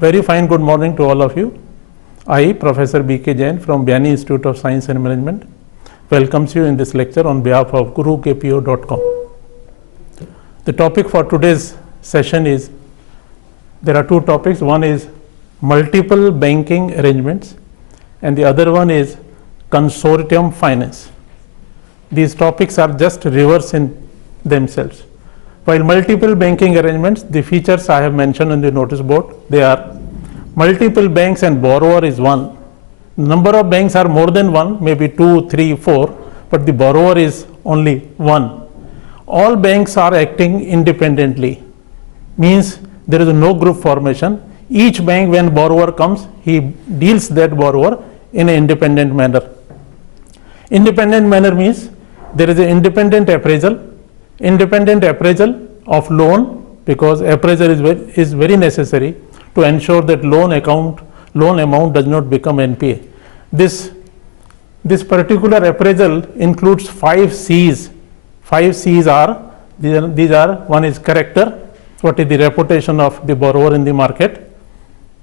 very fine good morning to all of you. I, Professor B.K. Jain from Biyani Institute of Science and Management, welcomes you in this lecture on behalf of GuruKPO.com. The topic for today's session is, there are two topics. One is multiple banking arrangements and the other one is consortium finance. These topics are just reverse in themselves. While multiple banking arrangements, the features I have mentioned on the notice board, they are multiple banks and borrower is one. Number of banks are more than one, maybe 2, 3, 4, but the borrower is only one. All banks are acting independently, means there is no group formation. Each bank, when borrower comes, he deals that borrower in an independent manner. Independent manner means there is an independent appraisal of loan, because appraisal is very necessary to ensure that loan amount does not become NPA. This particular appraisal includes 5 C's. 5 C's are, these are, one is character, what is the reputation of the borrower in the market,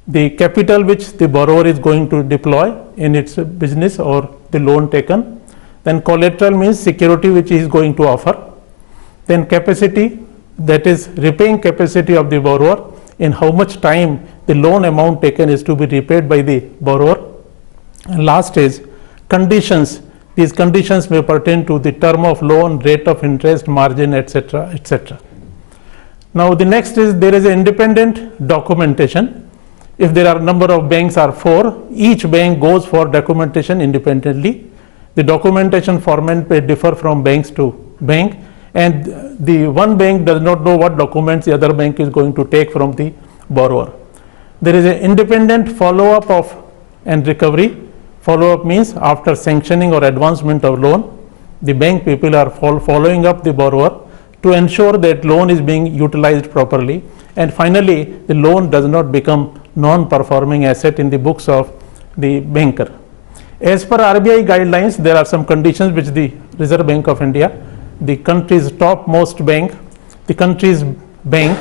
the capital which the borrower is going to deploy in its business or the loan taken, then collateral means security which he is going to offer, then capacity, that is repaying capacity of the borrower, in how much time the loan amount taken is to be repaid by the borrower. And last is conditions. These conditions may pertain to the term of loan, rate of interest, margin, etc., etc. Now the next is, there is an independent documentation. If there are number of banks are 4, each bank goes for documentation independently. The documentation format may differ from banks to bank, and the one bank does not know what documents the other bank is going to take from the borrower. There is an independent follow-up of and recovery. Follow-up means after sanctioning or advancement of loan, the bank people are following up the borrower to ensure that loan is being utilized properly, and finally the loan does not become non-performing asset in the books of the banker. As per RBI guidelines, there are some conditions which the Reserve Bank of India, the country's topmost bank, the country's bank,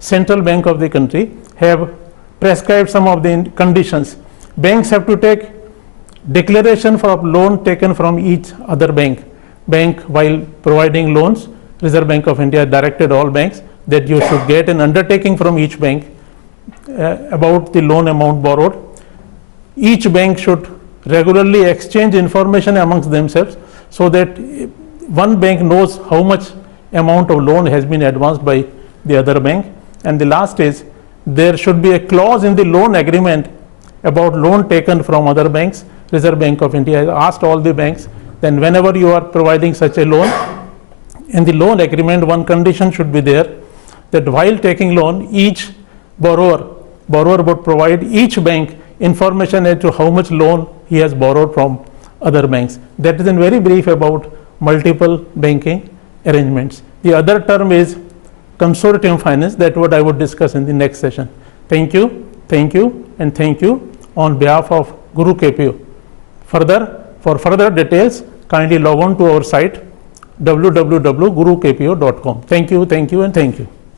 central bank of the country, have prescribed some of the conditions. Banks have to take declaration for loan taken from each other bank. While providing loans, Reserve Bank of India directed all banks that you should get an undertaking from each bank about the loan amount borrowed. Each bank should regularly exchange information amongst themselves so that one bank knows how much amount of loan has been advanced by the other bank. And the last is, there should be a clause in the loan agreement about loan taken from other banks. Reserve Bank of India has asked all the banks, then whenever you are providing such a loan, in the loan agreement one condition should be there, that while taking loan, each borrower would provide each bank information as to how much loan he has borrowed from other banks. That is in very brief about multiple banking arrangements. The other term is consortium finance. That what I would discuss in the next session. Thank you, and thank you on behalf of Guru KPO. For further details, kindly log on to our site www.gurukpo.com. Thank you, and thank you.